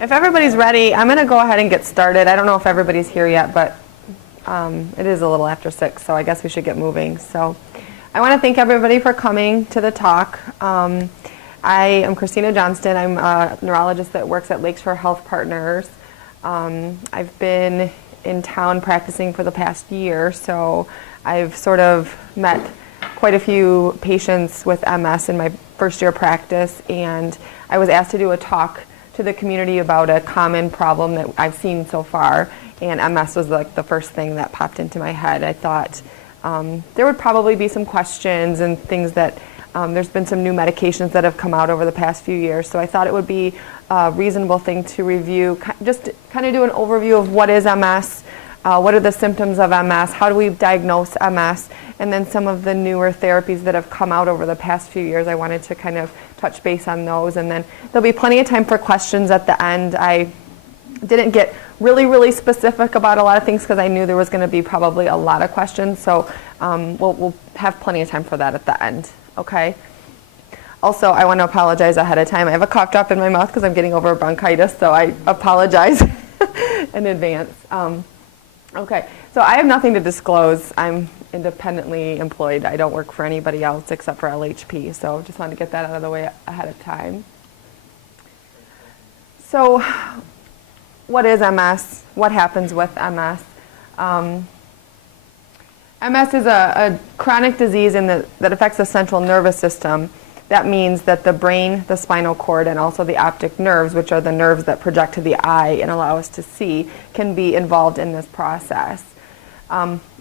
If everybody's ready, I'm going to go ahead and get started. I don't know if everybody's here yet, but it is a little after 6, so I guess we should get moving. So I want to thank everybody for coming to the talk. I am Christina Johnston. I'm a neurologist that works at Lakeshore Health Partners. I've been in town practicing for the past year, so I've sort of met quite a few patients with MS in my first year practice, and I was asked to do a talk to the community about a common problem that I've seen so far, and MS was like the first thing that popped into my head. I thought there would probably be some questions and things that there's been some new medications that have come out over the past few years, so I thought it would be a reasonable thing to review, just kind of do an overview of what is MS, what are the symptoms of MS, how do we diagnose MS, and then some of the newer therapies that have come out over the past few years. I wanted to kind of touch base on those, and then there'll be plenty of time for questions at the end. I didn't get really specific about a lot of things because I knew there was going to be probably a lot of questions, so we'll have plenty of time for that at the end, okay? Also, I want to apologize ahead of time. I have a cough drop in my mouth because I'm getting over bronchitis, so I apologize in advance. Okay, so I have nothing to disclose. I'm independently employed. I don't work for anybody else except for LHP, so just wanted to get that out of the way ahead of time. So what is MS? What happens with MS? MS is a chronic disease that affects the central nervous system. That means that the brain, the spinal cord, and also the optic nerves, which are the nerves that project to the eye and allow us to see, can be involved in this process.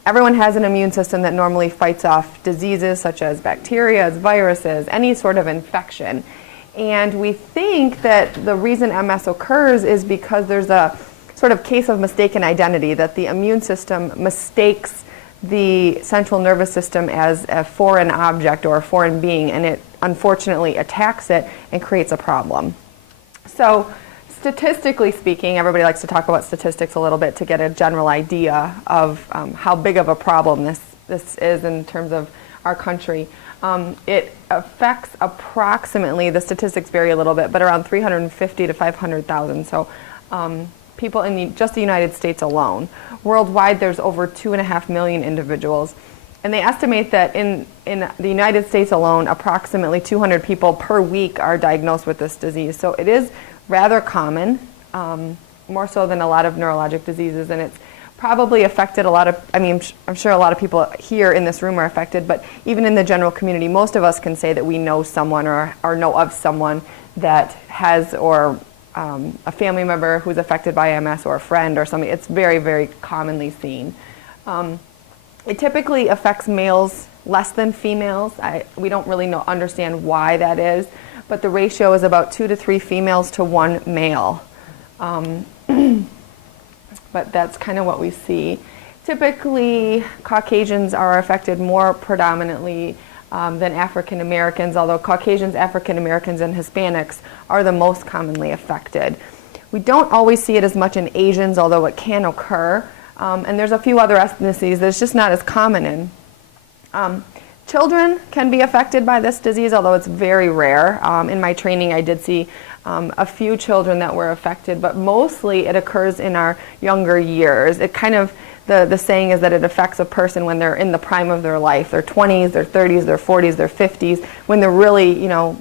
Everyone has an immune system that normally fights off diseases such as bacteria, viruses, any sort of infection. And we think that the reason MS occurs is because there's a sort of case of mistaken identity, that the immune system mistakes the central nervous system as a foreign object or a foreign being, and it unfortunately attacks it and creates a problem. So statistically speaking, everybody likes to talk about statistics a little bit to get a general idea of how big of a problem this is in terms of our country. It affects approximately, the statistics vary a little bit, but around 350 to 500,000. So people in just the United States alone. Worldwide, there's over 2.5 million individuals. And they estimate that in the United States alone, approximately 200 people per week are diagnosed with this disease. So it is rather common, more so than a lot of neurologic diseases, and it's probably affected a lot of, I'm sure a lot of people here in this room are affected, but even in the general community, most of us can say that we know someone or know of someone that has, or a family member who's affected by MS, or a friend or something. It's very commonly seen. It typically affects males less than females. We don't really understand why that is, but the ratio is about 2 to 3 females to 1 male. But that's kind of what we see. Typically, Caucasians are affected more predominantly than African Americans, although Caucasians, African Americans, and Hispanics are the most commonly affected. We don't always see it as much in Asians, although it can occur. And there's a few other ethnicities that it's just not as common in. Children can be affected by this disease, although it's very rare. In my training, I did see a few children that were affected, but mostly it occurs in our younger years. It kind of, the saying is that it affects a person when they're in the prime of their life, their 20s, their 30s, their 40s, their 50s, when they're really,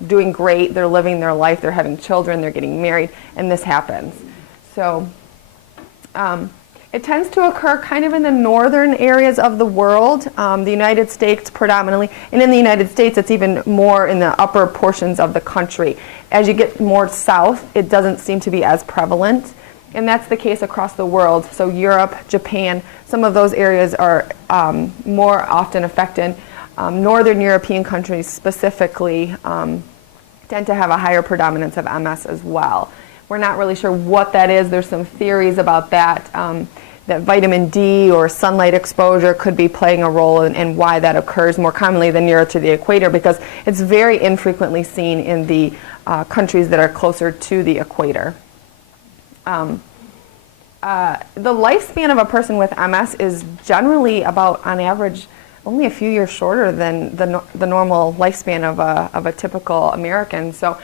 doing great, they're living their life, they're having children, they're getting married, and this happens. So it tends to occur kind of in the northern areas of the world, the United States predominantly, and in the United States it's even more in the upper portions of the country. As you get more south, it doesn't seem to be as prevalent, and that's the case across the world. So Europe, Japan, some of those areas are more often affected. Northern European countries specifically tend to have a higher predominance of MS as well. We're not really sure what that is. There's some theories about that, that vitamin D or sunlight exposure could be playing a role in why that occurs more commonly than nearer to the equator, because it's very infrequently seen in the countries that are closer to the equator. The lifespan of a person with MS is generally about, on average, only a few years shorter than the normal lifespan of a typical American. So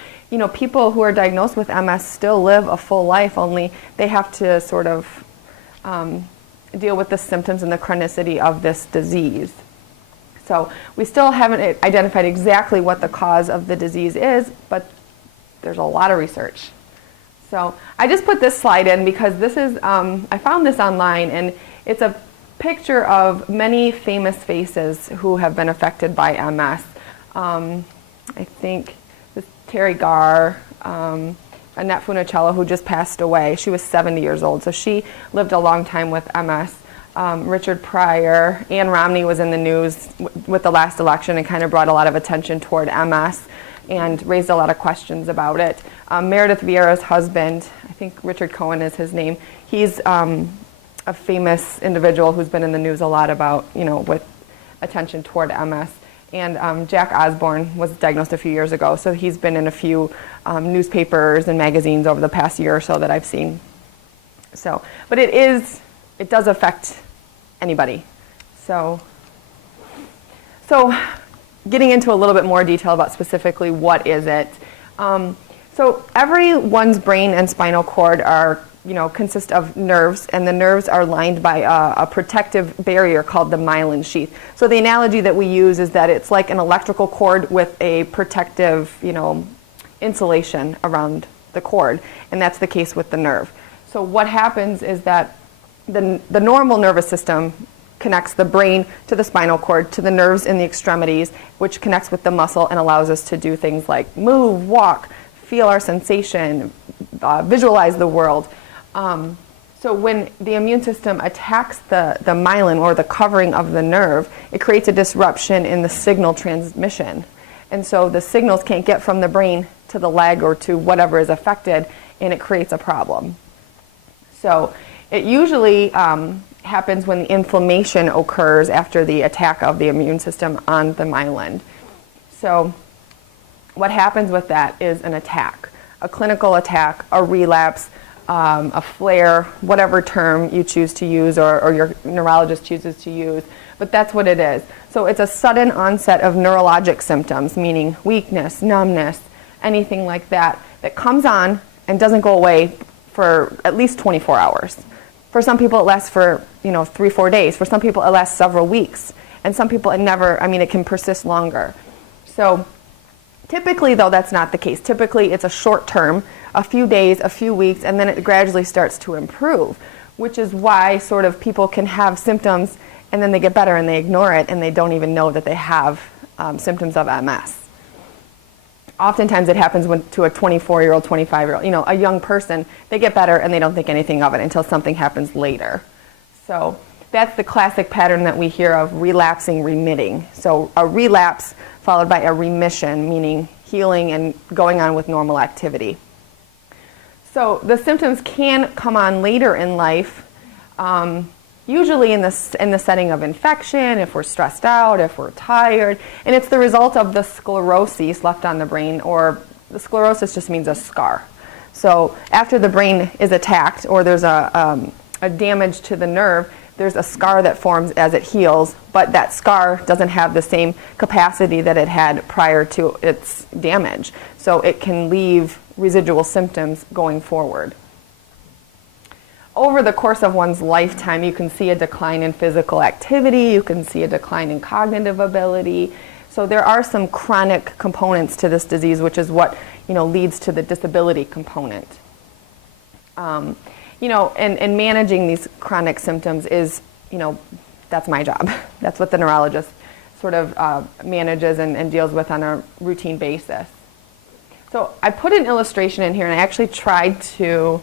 people who are diagnosed with MS still live a full life, only they have to sort of deal with the symptoms and the chronicity of this disease. So we still haven't identified exactly what the cause of the disease is, but there's a lot of research. So I just put this slide in because this is, I found this online, and it's a picture of many famous faces who have been affected by MS. I think this Terry Garr, Annette Funicello, who just passed away. She was 70 years old, so she lived a long time with MS. Richard Pryor, Ann Romney was in the news with the last election and kind of brought a lot of attention toward MS and raised a lot of questions about it. Meredith Vieira's husband, I think Richard Cohen is his name, he's a famous individual who's been in the news a lot about, with attention toward MS. And Jack Osborne was diagnosed a few years ago, so he's been in a few newspapers and magazines over the past year or so that I've seen. So, but it does affect anybody. So getting into a little bit more detail about specifically what is it. So everyone's brain and spinal cord consist of nerves, and the nerves are lined by a protective barrier called the myelin sheath. So the analogy that we use is that it's like an electrical cord with a protective, insulation around the cord, and that's the case with the nerve. So what happens is that the normal nervous system connects the brain to the spinal cord, to the nerves in the extremities, which connects with the muscle and allows us to do things like move, walk, feel our sensation, visualize the world. So when the immune system attacks the myelin, or the covering of the nerve, it creates a disruption in the signal transmission. And so the signals can't get from the brain to the leg or to whatever is affected, and it creates a problem. So it usually happens when the inflammation occurs after the attack of the immune system on the myelin. So what happens with that is an attack, a clinical attack, a relapse, a flare, whatever term you choose to use or your neurologist chooses to use, but that's what it is. So it's a sudden onset of neurologic symptoms, meaning weakness, numbness, anything like that, that comes on and doesn't go away for at least 24 hours. For some people it lasts for 3-4 days. For some people it lasts several weeks. And some people it can persist longer. So typically though, that's not the case. Typically it's a short term, a few days, a few weeks, and then it gradually starts to improve, which is why sort of people can have symptoms and then they get better and they ignore it and they don't even know that they have symptoms of MS. Oftentimes it happens to a 24-year-old, 25-year-old, a young person. They get better and they don't think anything of it until something happens later. So that's the classic pattern that we hear of relapsing, remitting. So a relapse followed by a remission, meaning healing and going on with normal activity. So the symptoms can come on later in life, usually in the setting of infection, if we're stressed out, if we're tired, and it's the result of the sclerosis left on the brain, or the sclerosis just means a scar. So after the brain is attacked or there's a damage to the nerve, there's a scar that forms as it heals, but that scar doesn't have the same capacity that it had prior to its damage. So it can leave residual symptoms going forward. Over the course of one's lifetime, you can see a decline in physical activity, you can see a decline in cognitive ability. So there are some chronic components to this disease, which is what leads to the disability component. And managing these chronic symptoms is, that's my job. That's what the neurologist sort of manages and deals with on a routine basis. So I put an illustration in here, and I actually tried to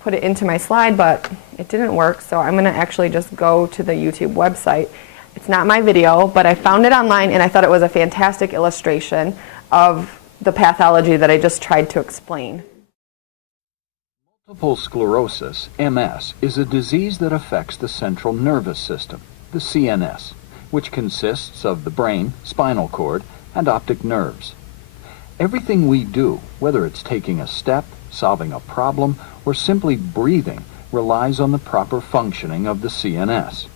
put it into my slide, but it didn't work, so I'm going to actually just go to the YouTube website. It's not my video, but I found it online, and I thought it was a fantastic illustration of the pathology that I just tried to explain. Multiple sclerosis, MS, is a disease that affects the central nervous system, the CNS, which consists of the brain, spinal cord, and optic nerves. Everything we do, whether it's taking a step, solving a problem, or simply breathing, relies on the proper functioning of the CNS.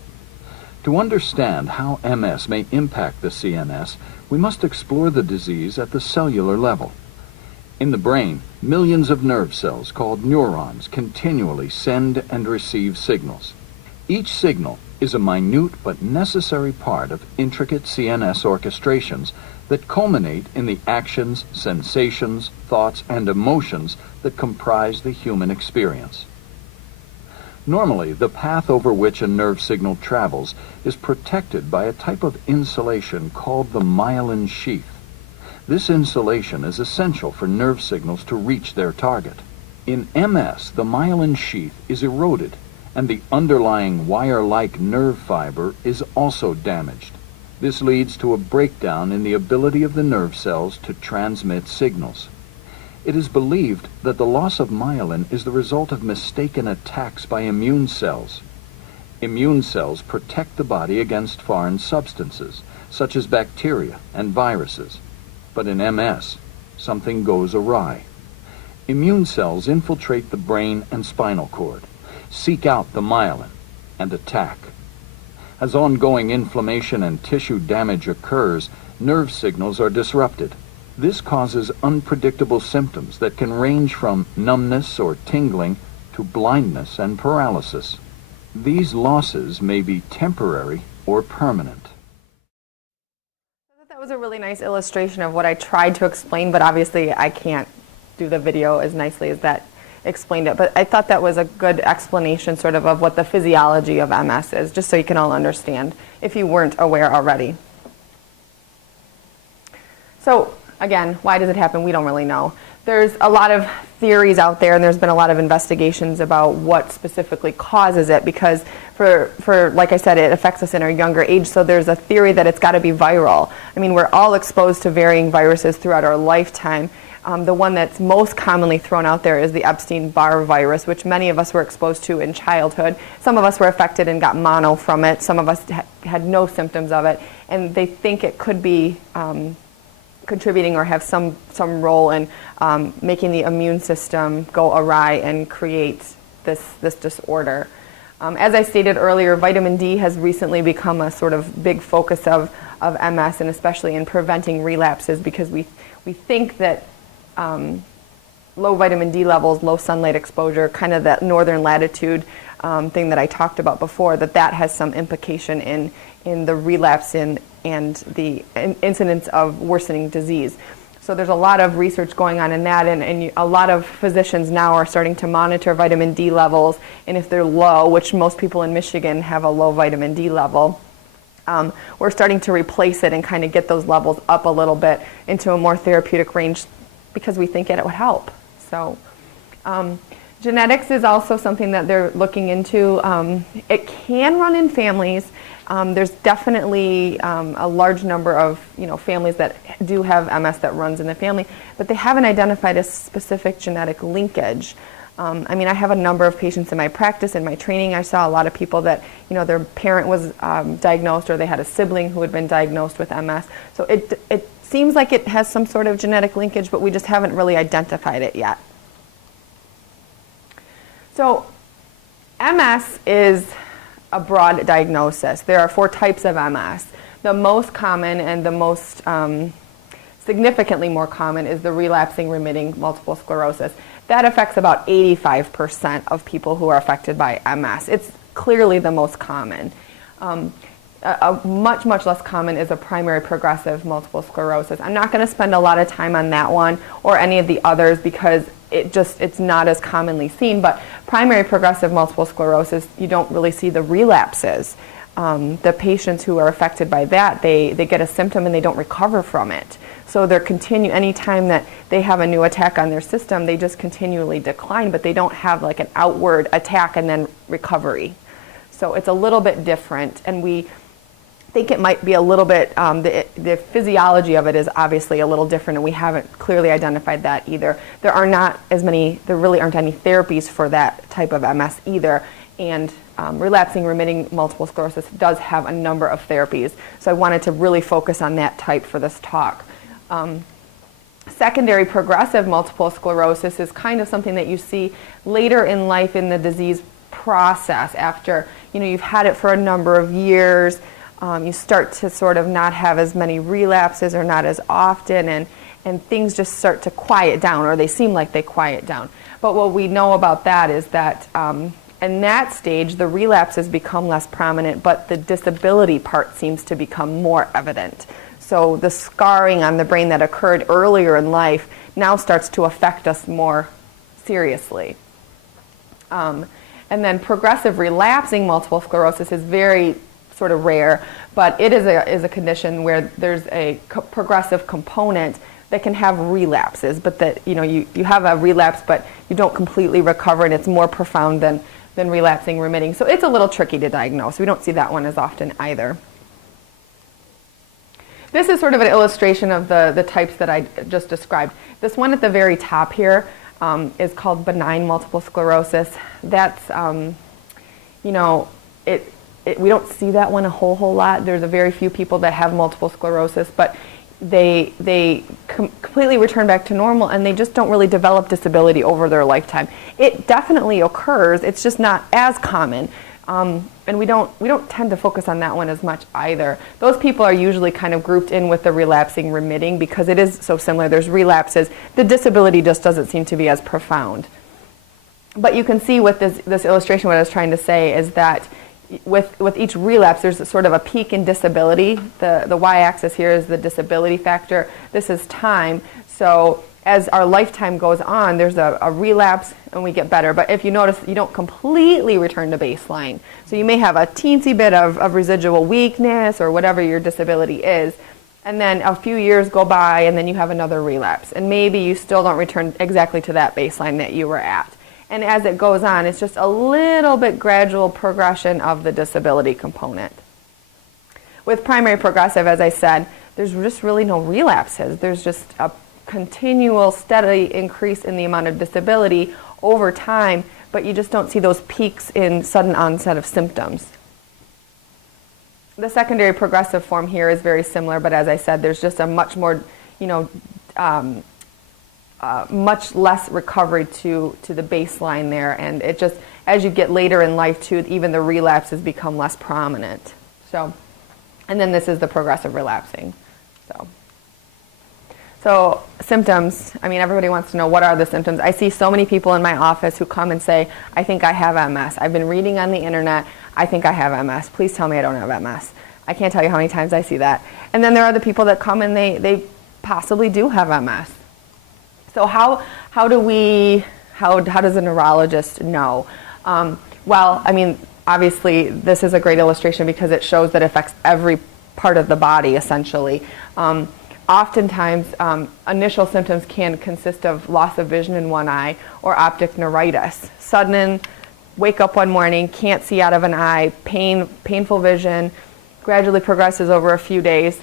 To understand how MS may impact the CNS, we must explore the disease at the cellular level. In the brain, millions of nerve cells called neurons continually send and receive signals. Each signal is a minute but necessary part of intricate CNS orchestrations that culminate in the actions, sensations, thoughts, and emotions that comprise the human experience. Normally, the path over which a nerve signal travels is protected by a type of insulation called the myelin sheath. This insulation is essential for nerve signals to reach their target. In MS, the myelin sheath is eroded, and the underlying wire-like nerve fiber is also damaged. This leads to a breakdown in the ability of the nerve cells to transmit signals. It is believed that the loss of myelin is the result of mistaken attacks by immune cells. Immune cells protect the body against foreign substances, such as bacteria and viruses. But in MS, something goes awry. Immune cells infiltrate the brain and spinal cord, seek out the myelin, and attack. As ongoing inflammation and tissue damage occurs, nerve signals are disrupted. This causes unpredictable symptoms that can range from numbness or tingling to blindness and paralysis. These losses may be temporary or permanent. That was a really nice illustration of what I tried to explain, but obviously I can't do the video as nicely as that explained it. But I thought that was a good explanation sort of what the physiology of MS is, just so you can all understand if you weren't aware already. So again, why does it happen? We don't really know. There's a lot of theories out there, and there's been a lot of investigations about what specifically causes it, because for like I said, it affects us in our younger age, so there's a theory that it's got to be viral. I mean, we're all exposed to varying viruses throughout our lifetime. The one that's most commonly thrown out there is the Epstein-Barr virus, which many of us were exposed to in childhood. Some of us were affected and got mono from it. Some of us had no symptoms of it, and they think it could be contributing or have some role in making the immune system go awry and create this disorder. As I stated earlier, vitamin D has recently become a sort of big focus of MS, and especially in preventing relapses, because we think that low vitamin D levels, low sunlight exposure, kind of that northern latitude thing that I talked about before, that has some implication in the relapse and the incidence of worsening disease. So there's a lot of research going on in that, and a lot of physicians now are starting to monitor vitamin D levels, and if they're low, which most people in Michigan have a low vitamin D level, we're starting to replace it and kind of get those levels up a little bit into a more therapeutic range, because we think it would help. So genetics is also something that they're looking into. It can run in families. There's definitely a large number of families that do have MS that runs in the family, but they haven't identified a specific genetic linkage. I mean, I have a number of patients in my practice, in my training. I saw a lot of people that their parent was diagnosed, or they had a sibling who had been diagnosed with MS. So it seems like it has some sort of genetic linkage, but we just haven't really identified it yet. So MS is a broad diagnosis. There are 4 types of MS. The most common and the most significantly more common is the relapsing remitting multiple sclerosis. That affects about 85% of people who are affected by MS. It's clearly the most common. Much less common is a primary progressive multiple sclerosis. I'm not going to spend a lot of time on that one or any of the others, because it's not as commonly seen. But primary progressive multiple sclerosis, you don't really see the relapses. The patients who are affected by that, they get a symptom and they don't recover from it. So they're anytime that they have a new attack on their system, they just continually decline, but they don't have like an outward attack and then recovery. So it's a little bit different, and we think it might be a little bit, the physiology of it is obviously a little different, and we haven't clearly identified that either. There really aren't any therapies for that type of MS either, and relapsing remitting multiple sclerosis does have a number of therapies. So I wanted to really focus on that type for this talk. Secondary progressive multiple sclerosis is kind of something that you see later in life in the disease process. After you've had it for a number of years, you start to sort of not have as many relapses or not as often, and things just start to quiet down, or they seem like they quiet down. But what we know about that is that in that stage, the relapses become less prominent, but the disability part seems to become more evident. So the scarring on the brain that occurred earlier in life now starts to affect us more seriously. And then progressive relapsing multiple sclerosis is very sort of rare, but it is a condition where there's a progressive component that can have relapses, but that you have a relapse, but you don't completely recover, and it's more profound than relapsing remitting. So it's a little tricky to diagnose. We don't see that one as often either. This is sort of an illustration of the types that I just described. This one at the very top here is called benign multiple sclerosis. That's, we don't see that one a whole lot. There's a very few people that have multiple sclerosis, but they completely return back to normal, and they just don't really develop disability over their lifetime. It definitely occurs. It's just not as common. And we don't tend to focus on that one as much either. Those people are usually kind of grouped in with the relapsing remitting because it is so similar. There's relapses. The disability just doesn't seem to be as profound. But you can see with this illustration, what I was trying to say is that with each relapse, there's sort of a peak in disability. The y-axis here is the disability factor. This is time. So as our lifetime goes on, there's a relapse and we get better. But if you notice, you don't completely return to baseline. So you may have a teensy bit of residual weakness or whatever your disability is. And then a few years go by and then you have another relapse. And maybe you still don't return exactly to that baseline that you were at. And as it goes on, it's just a little bit gradual progression of the disability component. With primary progressive, as I said, there's just really no relapses. There's just a continual steady increase in the amount of disability over time, but you just don't see those peaks in sudden onset of symptoms. The secondary progressive form here is very similar, but as I said, there's just a much more, much less recovery to the baseline there, and it just, as you get later in life too, even the relapses become less prominent. So, and then this is the progressive relapsing. So symptoms, everybody wants to know, what are the symptoms? I see so many people in my office who come and say, I think I have MS. I've been reading on the internet, I think I have MS. Please tell me I don't have MS. I can't tell you how many times I see that. And then there are the people that come and they possibly do have MS. So how does a neurologist know? Obviously this is a great illustration because it shows that it affects every part of the body essentially. Oftentimes, initial symptoms can consist of loss of vision in one eye or optic neuritis. Sudden, wake up one morning, can't see out of an eye, painful vision, gradually progresses over a few days,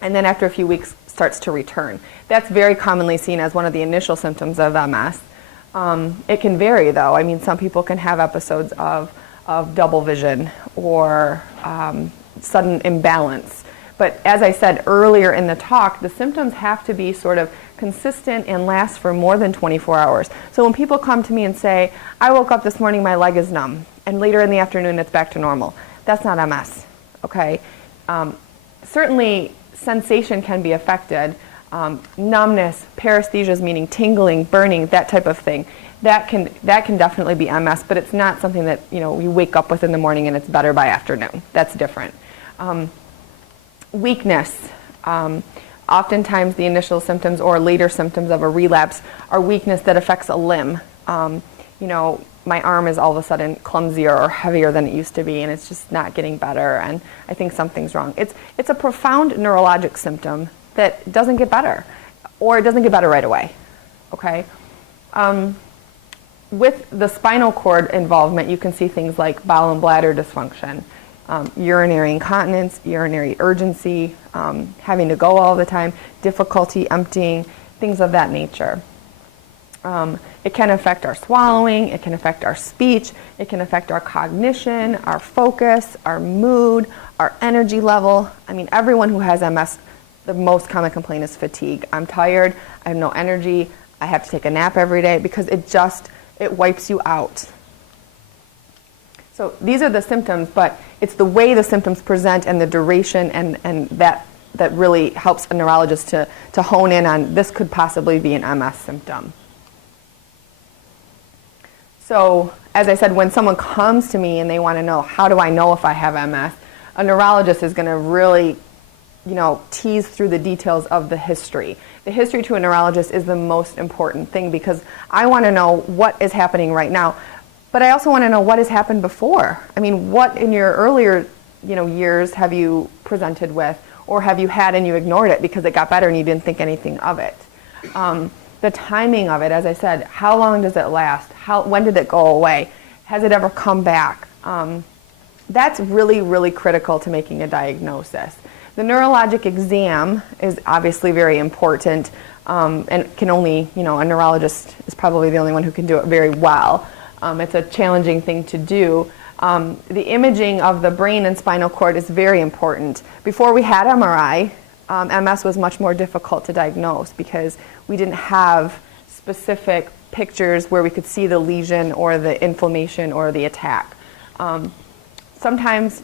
and then after a few weeks starts to return. That's very commonly seen as one of the initial symptoms of MS. It can vary though. Some people can have episodes of double vision or sudden imbalance. But as I said earlier in the talk, the symptoms have to be sort of consistent and last for more than 24 hours. So when people come to me and say, I woke up this morning, my leg is numb, and later in the afternoon it's back to normal, that's not MS, okay? Certainly sensation can be affected. Numbness, paresthesias, meaning tingling, burning, that type of thing. That can definitely be MS, but it's not something that you wake up with in the morning and it's better by afternoon. That's different. Weakness. Oftentimes the initial symptoms or later symptoms of a relapse are weakness that affects a limb. My arm is all of a sudden clumsier or heavier than it used to be, and it's just not getting better, and I think something's wrong. It's a profound neurologic symptom that doesn't get better, or it doesn't get better right away, okay? With the spinal cord involvement, you can see things like bowel and bladder dysfunction, urinary incontinence, urinary urgency, having to go all the time, difficulty emptying, things of that nature. It can affect our swallowing, it can affect our speech, it can affect our cognition, our focus, our mood, our energy level. Everyone who has MS, the most common complaint is fatigue. I'm tired, I have no energy, I have to take a nap every day because it wipes you out. So these are the symptoms, but it's the way the symptoms present and the duration and that really helps a neurologist to hone in on this could possibly be an MS symptom. So, as I said, when someone comes to me and they want to know, how do I know if I have MS, a neurologist is going to really, tease through the details of the history. The history to a neurologist is the most important thing because I want to know what is happening right now, but I also want to know what has happened before. I mean, what in your earlier, years have you presented with, or have you had and you ignored it because it got better and you didn't think anything of it? The timing of it, as I said, how long does it last? When did it go away? Has it ever come back? That's really, really critical to making a diagnosis. The neurologic exam is obviously very important and can only, a neurologist is probably the only one who can do it very well. It's a challenging thing to do. The imaging of the brain and spinal cord is very important. Before we had MRI, MS was much more difficult to diagnose because we didn't have specific pictures where we could see the lesion or the inflammation or the attack. Sometimes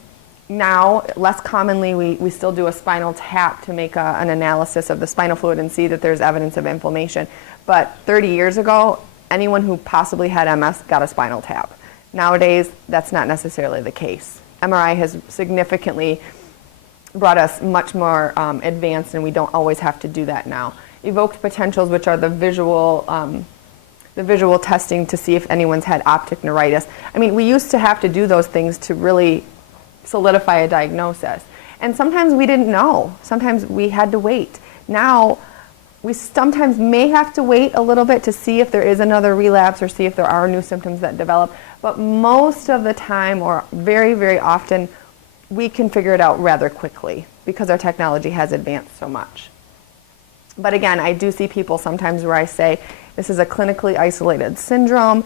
now, less commonly, we still do a spinal tap to make an analysis of the spinal fluid and see that there's evidence of inflammation. But 30 years ago, anyone who possibly had MS got a spinal tap. Nowadays, that's not necessarily the case. MRI has significantly brought us much more advanced, and we don't always have to do that now. Evoked potentials, which are the visual testing to see if anyone's had optic neuritis. I mean, we used to have to do those things to really solidify a diagnosis. And sometimes we didn't know. Sometimes we had to wait. Now, we sometimes may have to wait a little bit to see if there is another relapse or see if there are new symptoms that develop. But most of the time, or very, very often, we can figure it out rather quickly because our technology has advanced so much. But again, I do see people sometimes where I say, this is a clinically isolated syndrome.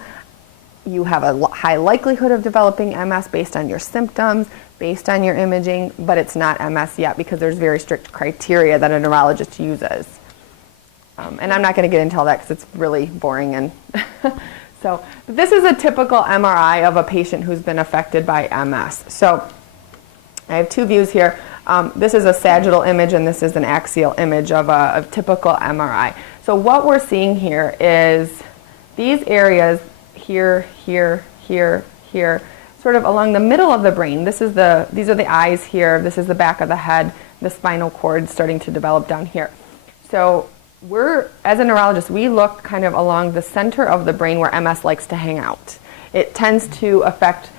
You have a high likelihood of developing MS based on your symptoms, based on your imaging, but it's not MS yet because there's very strict criteria that a neurologist uses. And I'm not going to get into all that because it's really boring. And so this is a typical MRI of a patient who's been affected by MS. So I have two views here. This is a sagittal image and this is an axial image of a typical MRI. So what we're seeing here is these areas here, here, here, here, sort of along the middle of the brain. These are the eyes here. This is the back of the head, the spinal cord starting to develop down here. So as a neurologist, we look kind of along the center of the brain where MS likes to hang out. It tends to affect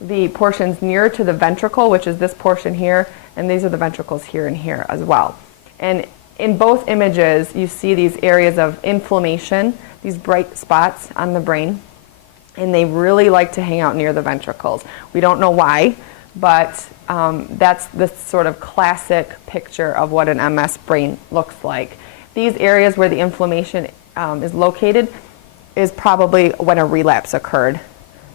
the portions near to the ventricle, which is this portion here, and these are the ventricles here and here as well. And in both images, you see these areas of inflammation, these bright spots on the brain, and they really like to hang out near the ventricles. We don't know why, but that's the sort of classic picture of what an MS brain looks like. These areas where the inflammation is located is probably when a relapse occurred.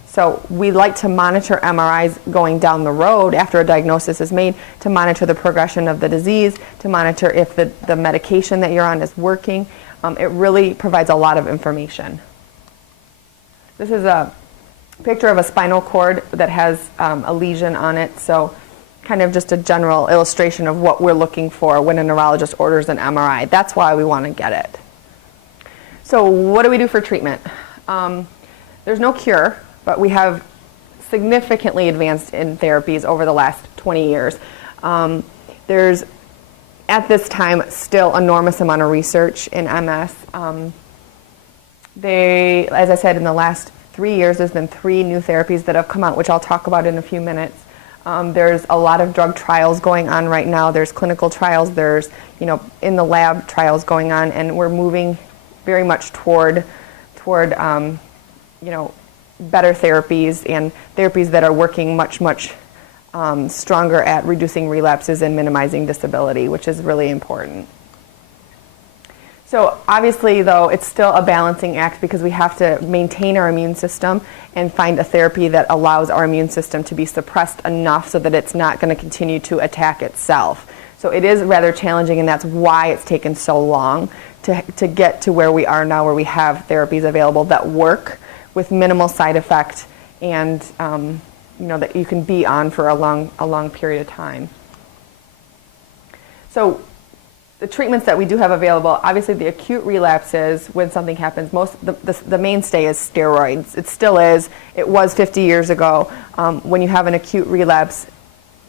So we like to monitor MRIs going down the road after a diagnosis is made to monitor the progression of the disease, to monitor if the medication that you're on is working. It really provides a lot of information. This is a picture of a spinal cord that has a lesion on it. So kind of just a general illustration of what we're looking for when a neurologist orders an MRI. That's why we want to get it. So what do we do for treatment? There's no cure, but we have significantly advanced in therapies over the last 20 years. There's, at this time, still enormous amount of research in MS. As I said, in the last 3 years, there's been 3 new therapies that have come out, which I'll talk about in a few minutes. There's a lot of drug trials going on right now. There's clinical trials. There's, in the lab trials going on, and we're moving very much toward better therapies and therapies that are working much stronger at reducing relapses and minimizing disability, which is really important. So obviously, though, it's still a balancing act because we have to maintain our immune system and find a therapy that allows our immune system to be suppressed enough so that it's not going to continue to attack itself. So it is rather challenging, and that's why it's taken so long to get to where we are now, where we have therapies available that work with minimal side effect and that you can be on for a long period of time. So the treatments that we do have available, obviously the acute relapses when something happens, the mainstay is steroids. It still is. It was 50 years ago. When you have an acute relapse,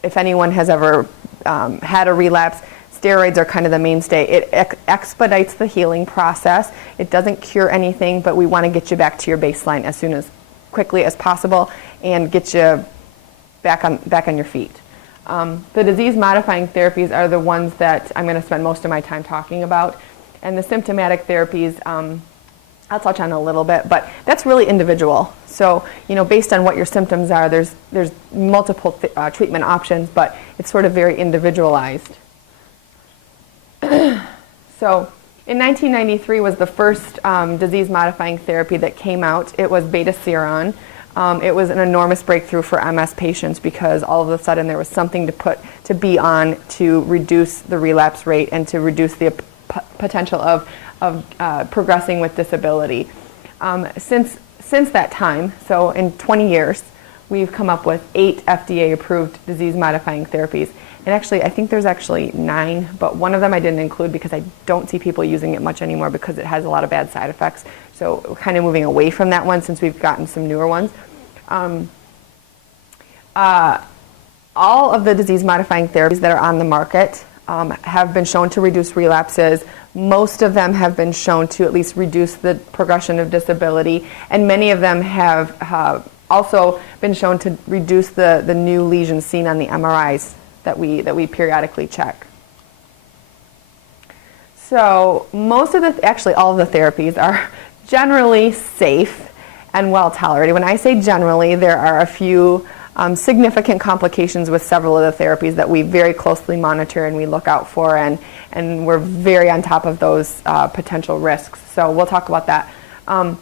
if anyone has ever had a relapse, steroids are kind of the mainstay. It expedites the healing process. It doesn't cure anything, but we want to get you back to your baseline as quickly as possible and get you back on your feet. The disease-modifying therapies are the ones that I'm going to spend most of my time talking about. And the symptomatic therapies, I'll touch on a little bit, but that's really individual. So, based on what your symptoms are, there's multiple treatment options, but it's sort of very individualized. So, in 1993 was the first disease-modifying therapy that came out. It was beta-seron. It was an enormous breakthrough for MS patients because all of a sudden there was something to be on to reduce the relapse rate and to reduce the potential of progressing with disability. Since that time, so in 20 years, we've come up with 8 FDA-approved disease-modifying therapies. And actually, I think there's actually 9, but one of them I didn't include because I don't see people using it much anymore because it has a lot of bad side effects. So we're kind of moving away from that one since we've gotten some newer ones. All of the disease-modifying therapies that are on the market have been shown to reduce relapses. Most of them have been shown to at least reduce the progression of disability, and many of them have also been shown to reduce the new lesions seen on the MRIs that we periodically check. So actually all of the therapies are generally safe and well tolerated. When I say generally, there are a few significant complications with several of the therapies that we very closely monitor and we look out for, and we're very on top of those potential risks. So we'll talk about that. On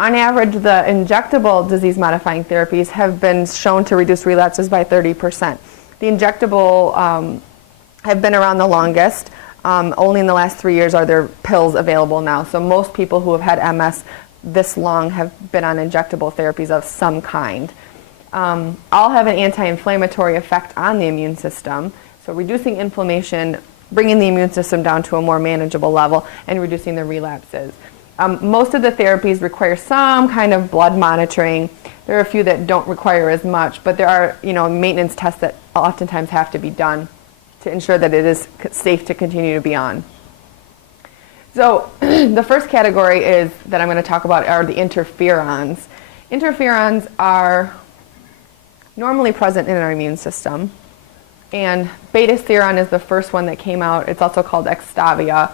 average, the injectable disease-modifying therapies have been shown to reduce relapses by 30%. The injectable have been around the longest. Only in the last 3 years are there pills available now. So most people who have had MS this long have been on injectable therapies of some kind. All have an anti-inflammatory effect on the immune system. So reducing inflammation, bringing the immune system down to a more manageable level, and reducing the relapses. Most of the therapies require some kind of blood monitoring. There are a few that don't require as much, but there are maintenance tests that oftentimes have to be done to ensure that it is safe to continue to be on. So the first category that I'm going to talk about are the interferons. Interferons are normally present in our immune system, and beta-seron is the first one that came out. It's also called Extavia.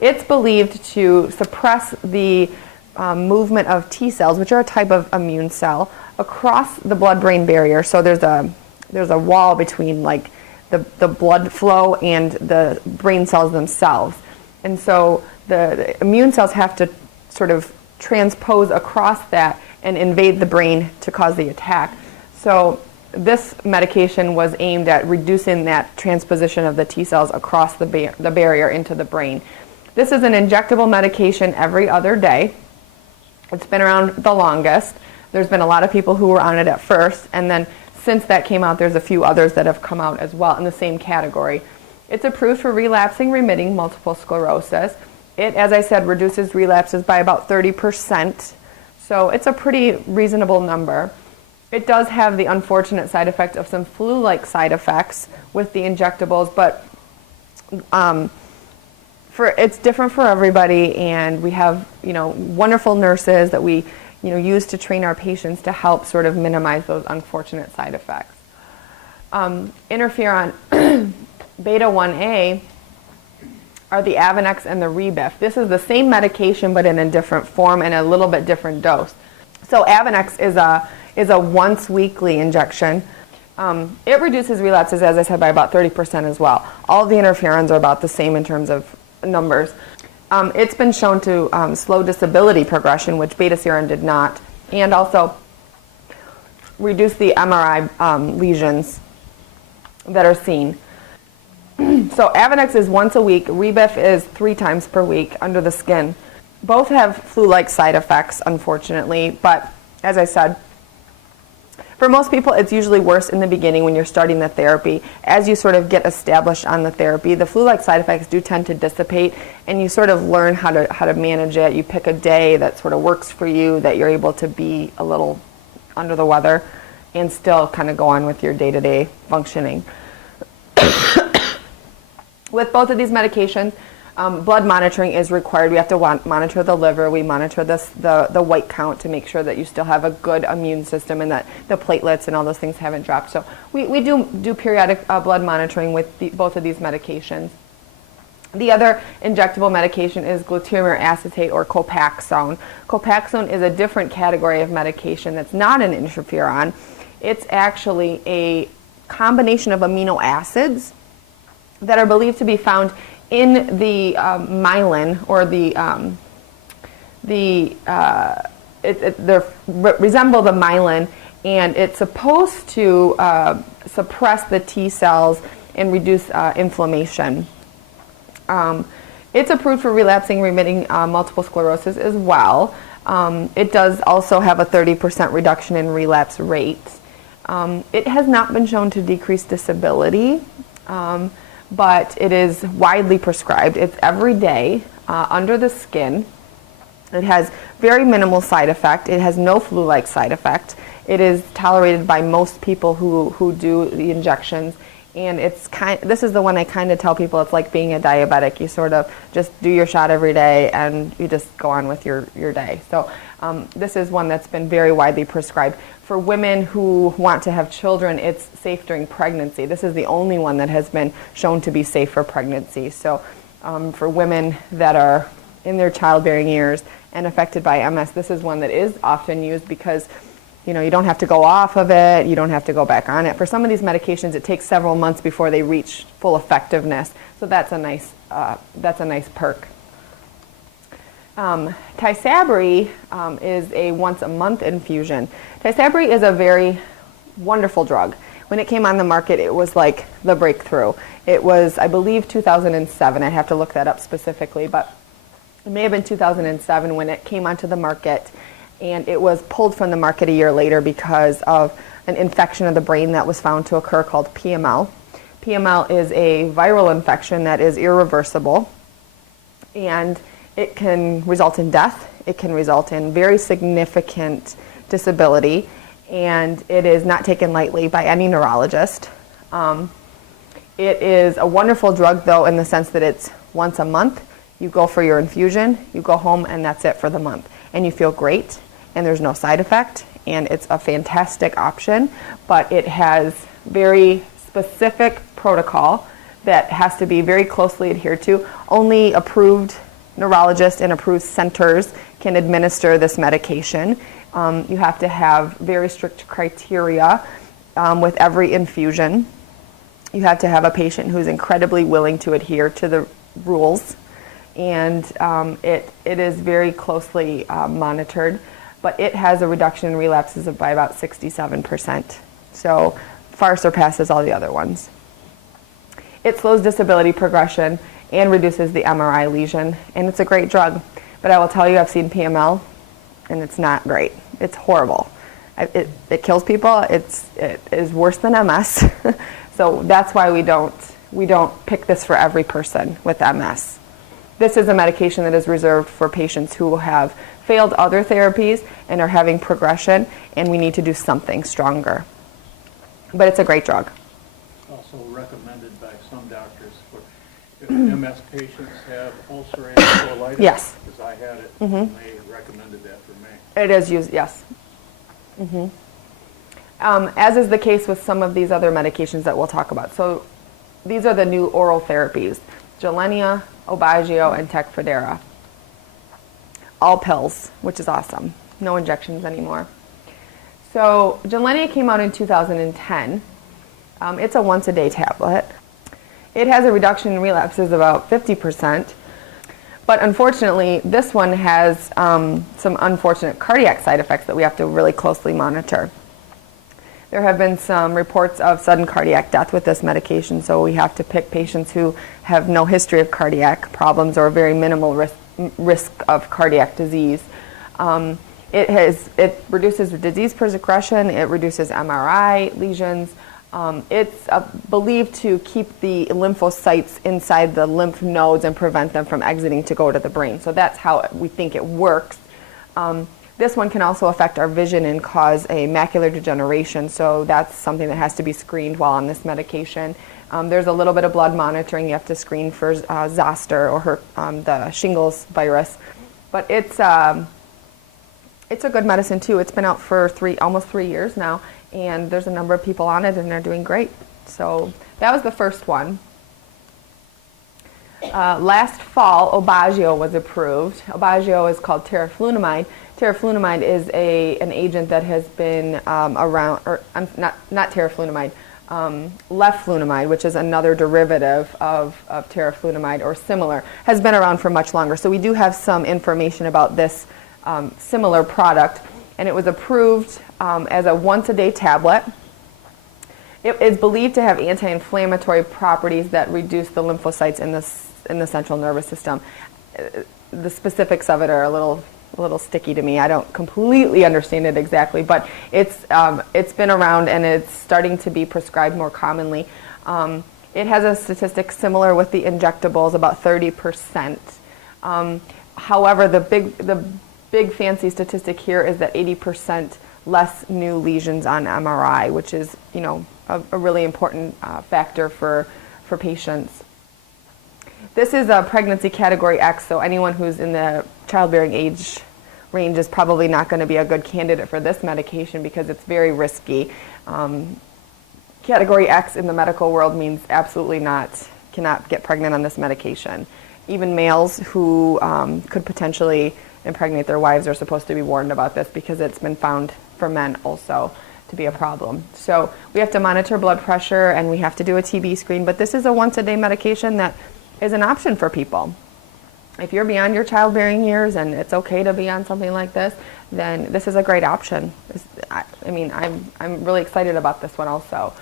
It's believed to suppress the movement of T cells, which are a type of immune cell, across the blood-brain barrier. So there's a wall between the blood flow and the brain cells themselves. And so the immune cells have to sort of transpose across that and invade the brain to cause the attack. So this medication was aimed at reducing that transposition of the T cells across the barrier into the brain. This is an injectable medication every other day. It's been around the longest. There's been a lot of people who were on it at first, and then since that came out, there's a few others that have come out as well in the same category. It's approved for relapsing remitting multiple sclerosis. It, as I said, reduces relapses by about 30%, so it's a pretty reasonable number. It does have the unfortunate side effect of some flu-like side effects with the injectables, but it's different for everybody, and we have wonderful nurses that we use to train our patients to help sort of minimize those unfortunate side effects. Interferon beta 1A are the Avonex and the Rebif. This is the same medication but in a different form and a little bit different dose. So Avonex is a once weekly injection. It reduces relapses, as I said, by about 30% as well. All of the interferons are about the same in terms of numbers. It's been shown to slow disability progression, which beta-seron did not, and also reduce the MRI lesions that are seen. So Avonex is once a week. Rebif is 3 times per week under the skin. Both have flu-like side effects, unfortunately, but as I said, For most people, it's usually worse in the beginning when you're starting the therapy. As you sort of get established on the therapy, the flu-like side effects do tend to dissipate, and you sort of learn how to manage it. You pick a day that sort of works for you, that you're able to be a little under the weather and still kind of go on with your day-to-day functioning. With both of these medications, blood monitoring is required. We have to monitor the liver. We monitor the white count to make sure that you still have a good immune system and that the platelets and all those things haven't dropped. So we do periodic blood monitoring with both of these medications. The other injectable medication is glutamate acetate or Copaxone. Copaxone is a different category of medication that's not an interferon. It's actually a combination of amino acids that are believed to be found in the myelin, or they resemble the myelin, and it's supposed to suppress the T cells and reduce inflammation. It's approved for relapsing remitting multiple sclerosis as well. It does also have a 30% reduction in relapse rate. It has not been shown to decrease disability, but it is widely prescribed. It's every day under the skin. It has very minimal side effect. It has no flu-like side effect. It is tolerated by most people who do the injections. And this is the one I kind of tell people, it's like being a diabetic. You sort of just do your shot every day and you just go on with your day. So this is one that's been very widely prescribed. For women who want to have children, it's safe during pregnancy. This is the only one that has been shown to be safe for pregnancy. So for women that are in their childbearing years and affected by MS, this is one that is often used because you don't have to go off of it, you don't have to go back on it. For some of these medications, it takes several months before they reach full effectiveness. So that's a nice perk. Tysabri is a once-a-month infusion. Tysabri is a very wonderful drug. When it came on the market, it was like the breakthrough. It was, I believe, 2007. I'd have to look that up specifically, but it may have been 2007 when it came onto the market, and it was pulled from the market a year later because of an infection of the brain that was found to occur called PML. PML is a viral infection that is irreversible, and it can result in death. It can result in very significant disability, and it is not taken lightly by any neurologist. It is a wonderful drug, though, in the sense that it's once a month. You go for your infusion, you go home, and that's it for the month. And you feel great, and there's no side effect, and it's a fantastic option, but it has very specific protocol that has to be very closely adhered to. Only approved neurologists and approved centers can administer this medication. You have to have very strict criteria with every infusion. You have to have a patient who's incredibly willing to adhere to the rules, and it is very closely monitored, but it has a reduction in relapses by about 67%, so far surpasses all the other ones. It slows disability progression and reduces the MRI lesion, and it's a great drug. But I will tell you, I've seen PML, and it's not great. It's horrible. It kills people. It is worse than MS. So that's why we don't pick this for every person with MS. This is a medication that is reserved for patients who have failed other therapies and are having progression, and we need to do something stronger. But it's a great drug. Also recommended by some doctors for if MS patients have ulcerative colitis. Yes. Because I had it, and they recommended that for me. It is used, yes. As is the case with some of these other medications that we'll talk about. So these are the new oral therapies: Gilenya, Aubagio, and Tecfidera. All pills, which is awesome. No injections anymore. So Gilenya came out in 2010. It's a once-a-day tablet. It has a reduction in relapses of about 50%. But unfortunately, this one has some unfortunate cardiac side effects that we have to really closely monitor. There have been some reports of sudden cardiac death with this medication, so we have to pick patients who have no history of cardiac problems or very minimal risk of cardiac disease. It reduces disease progression, it reduces MRI lesions. It's believed to keep the lymphocytes inside the lymph nodes and prevent them from exiting to go to the brain. So that's how we think it works. This one can also affect our vision and cause a macular degeneration, so that's something that has to be screened while on this medication. There's a little bit of blood monitoring. You have to screen for zoster or the shingles virus. But it's a good medicine too. It's been out for almost 3 years now, and there's a number of people on it and they're doing great. So that was the first one. Last fall, Aubagio was approved. Aubagio is called teriflunomide. Teriflunomide is an agent that has been around, or not teriflunomide, leflunomide, which is another derivative of teriflunomide or similar, has been around for much longer. So we do have some information about this similar product, and it was approved as a once-a-day tablet. It is believed to have anti-inflammatory properties that reduce the lymphocytes in the central nervous system. The specifics of it are a little sticky to me. I don't completely understand it exactly, but it's been around and it's starting to be prescribed more commonly. It has a statistic similar with the injectables, about 30%. However, the big fancy statistic here is that 80% less new lesions on MRI, which is a really important factor for patients. This is a pregnancy category X, so anyone who's in the childbearing age range is probably not going to be a good candidate for this medication because it's very risky. Category X in the medical world means absolutely cannot get pregnant on this medication. Even males who could potentially impregnate their wives are supposed to be warned about this because it's been found for men also to be a problem. So we have to monitor blood pressure and we have to do a TB screen, but this is a once-a-day medication that is an option for people. If you're beyond your childbearing years and it's okay to be on something like this, then this is a great option. I'm really excited about this one also.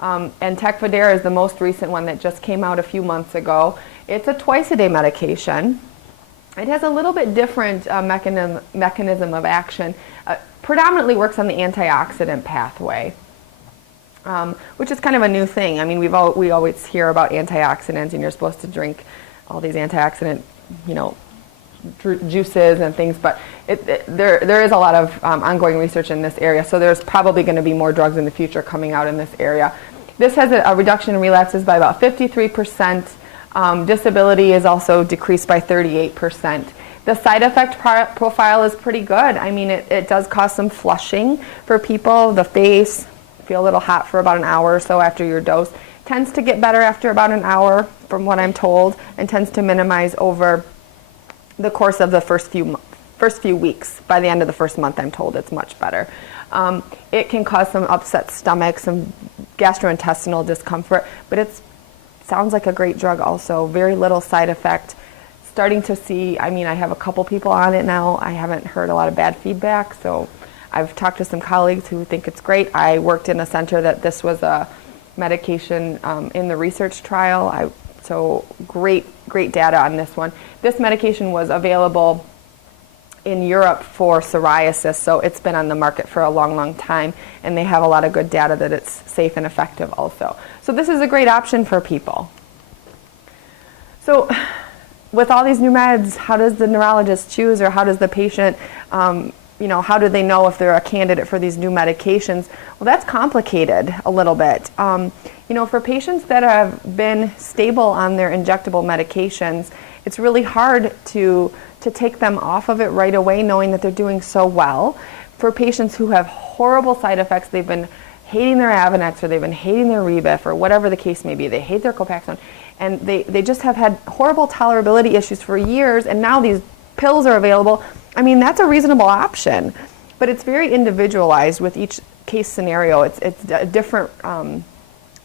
And Tecfidera is the most recent one that just came out a few months ago. It's a twice-a-day medication. It has a little bit different mechanism of action. Predominantly works on the antioxidant pathway, which is kind of a new thing. I mean, we always hear about antioxidants, and you're supposed to drink all these antioxidant, juices and things. But there is a lot of ongoing research in this area, so there's probably going to be more drugs in the future coming out in this area. This has a reduction in relapses by about 53%. Disability is also decreased by 38%. The side effect profile is pretty good. I mean, it does cause some flushing for people. The face, feel a little hot for about an hour or so after your dose. Tends to get better after about an hour, from what I'm told, and tends to minimize over the course of the first few weeks. By the end of the first month, I'm told it's much better. It can cause some upset stomach, some gastrointestinal discomfort, but it sounds like a great drug also. Very little side effect. Starting to see, I have a couple people on it now. I haven't heard a lot of bad feedback, so I've talked to some colleagues who think it's great. I worked in a center that this was a medication in the research trial. So great data on this one. This medication was available in Europe for psoriasis, so it's been on the market for a long time, and they have a lot of good data that it's safe and effective also. So this is a great option for people. So with all these new meds, how does the neurologist choose, or how does the patient, how do they know if they're a candidate for these new medications? Well, that's complicated a little bit. For patients that have been stable on their injectable medications, it's really hard to take them off of it right away, knowing that they're doing so well. For patients who have horrible side effects, they've been hating their Avonex, or they've been hating their Rebif, or whatever the case may be, they hate their Copaxone, and they just have had horrible tolerability issues for years, and now these pills are available. That's a reasonable option, but it's very individualized with each case scenario. It's a different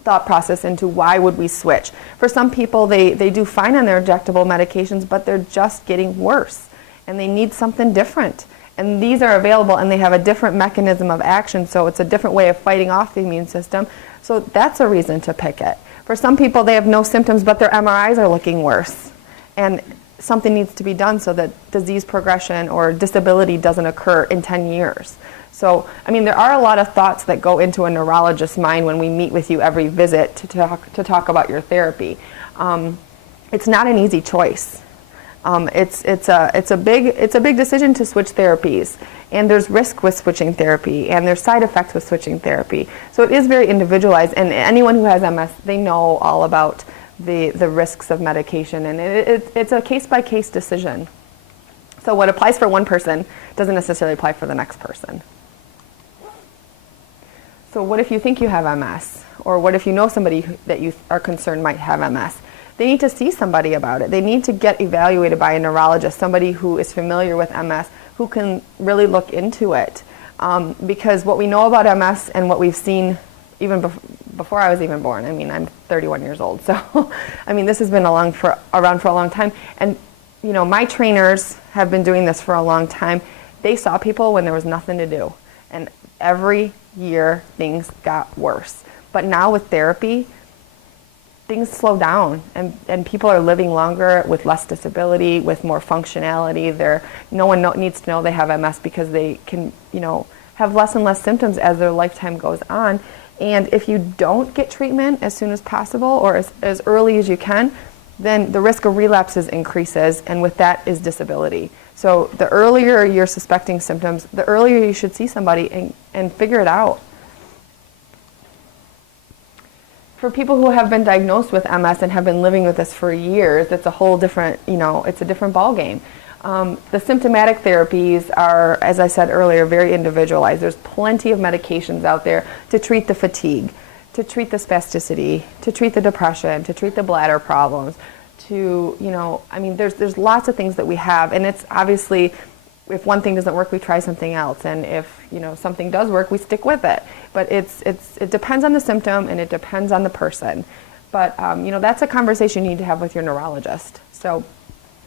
thought process into why would we switch. For some people, they do fine on their injectable medications, but they're just getting worse, and they need something different. And these are available, and they have a different mechanism of action, so it's a different way of fighting off the immune system. So that's a reason to pick it. For some people, they have no symptoms, but their MRIs are looking worse. And something needs to be done so that disease progression or disability doesn't occur in 10 years. So, I mean, there are a lot of thoughts that go into a neurologist's mind when we meet with you every visit to talk about your therapy. It's not an easy choice. It's a big decision to switch therapies, and there's risk with switching therapy, and there's side effects with switching therapy. So it is very individualized, and anyone who has MS, they know all about the risks of medication, and it's a case-by-case decision. So what applies for one person doesn't necessarily apply for the next person. So what if you think you have MS? Or what if you know somebody that you are concerned might have MS? They need to see somebody about it. They need to get evaluated by a neurologist, somebody who is familiar with MS, who can really look into it. Because what we know about MS and what we've seen even before I was even born, I mean, I'm 31 years old, so I mean, this has been around for a long time. And you know, my trainers have been doing this for a long time. They saw people when there was nothing to do. And every year, things got worse. But now with therapy, things slow down, and people are living longer with less disability, with more functionality. No one needs to know they have MS because they can, you know, have less and less symptoms as their lifetime goes on. And if you don't get treatment as soon as possible or as early as you can, then the risk of relapses increases, and with that is disability. So the earlier you're suspecting symptoms, the earlier you should see somebody and figure it out. For people who have been diagnosed with MS and have been living with this for years, it's a whole different, you know, it's a different ballgame. The symptomatic therapies are, as I said earlier, very individualized. There's plenty of medications out there to treat the fatigue, to treat the spasticity, to treat the depression, to treat the bladder problems, to, you know, I mean, there's lots of things that we have, and it's obviously, if one thing doesn't work, we try something else, and if, you know, something does work, we stick with it. But it depends on the symptom, and it depends on the person. But, you know, that's a conversation you need to have with your neurologist. So